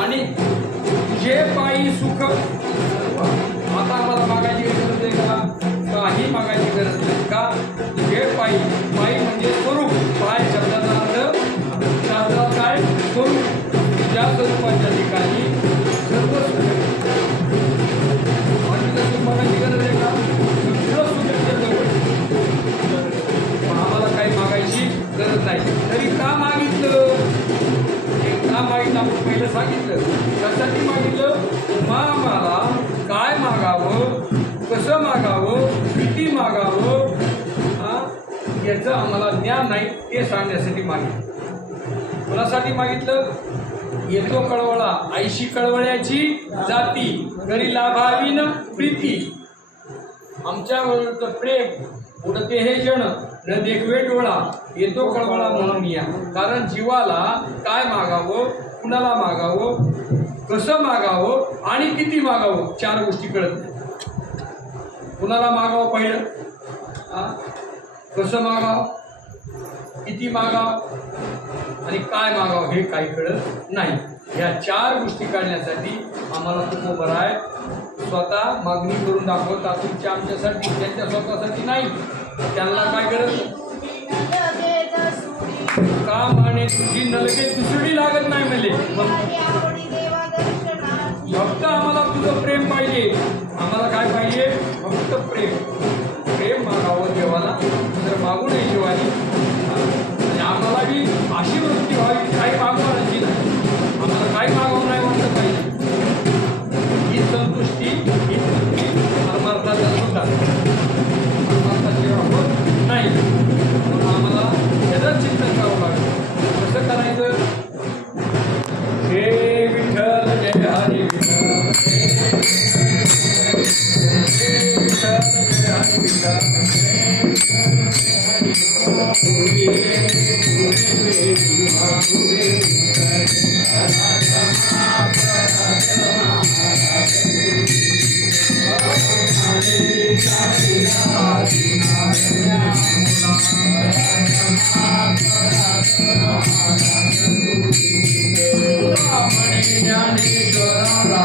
आणि तुझे पायी सुख सर्व. आता आम्हाला मागायची गरज आहे का? काही मागायची गरज नाही का? तुझे पायी, पायी म्हणजे स्वरूप. पाय शब्दाचा अर्थ शास्त्रात काय? स्वरूप. तुझ्या स्वरूपाच्या ठिकाणी सर्व सुख आहे. आणि सुख मागायची गरज आहे का? सगळं सुख जवळ. आम्हाला काही मागायची गरज नाही. तरी का मागितलं? का मागितलं आपण पहिलं सांगितलं. कशासाठी मागितलं? आम्हाला काय मागावं, कसं मागावं, किती मागावं याचं आम्हाला ज्ञान नाही ते सांगण्यासाठी मागितलं. कोणासाठी मागितलं? येतो कळवळा आईशी कळवळ्याची जाती, घरी लाभावी न प्रीती. आमच्यावरचं प्रेम उडते हे जण न देखवे डोळा, येतो कळवळा म्हणून या. कारण जीवाला काय मागावं, कुणाला मागावं, कसं मागावं आणि किती मागावं चार गोष्टी कळत नाही. कुणाला मागावं पहिलं, कसं मागावं, किती मागावं आणि काय मागावं हे काही कळत नाही. ह्या चार गोष्टी काढण्यासाठी आम्हाला खूप बरं आहे. स्वतः मागणी करून दाखवता तुमच्या आमच्यासाठी, त्यांच्या स्वतःसाठी नाही. त्यांना काय गरज? काम आणि तुझी नलके दुसरी लागत नाही म्हणजे फक्त आम्हाला तुझं प्रेम पाहिजे. आम्हाला काय पाहिजे? फक्त प्रेम. प्रेम मागावं देवाला, तर मागू नये जीवानी. आणि आम्हाला बी अशी वृत्ती व्हावी काही मागवायची नाही. आम्हाला काही मागावं नाही वाटलं पाहिजे. ही संतुष्टी, ही तृप्ती परमार्थाचा सुद्धा परमार्थाची होत नाही. म्हणून आम्हाला त्याचं चिंतन करावं लागेल. कसं करायचं? हे विठ्ठल जय हरी विठ्ठल, ज्ञानेश्वरा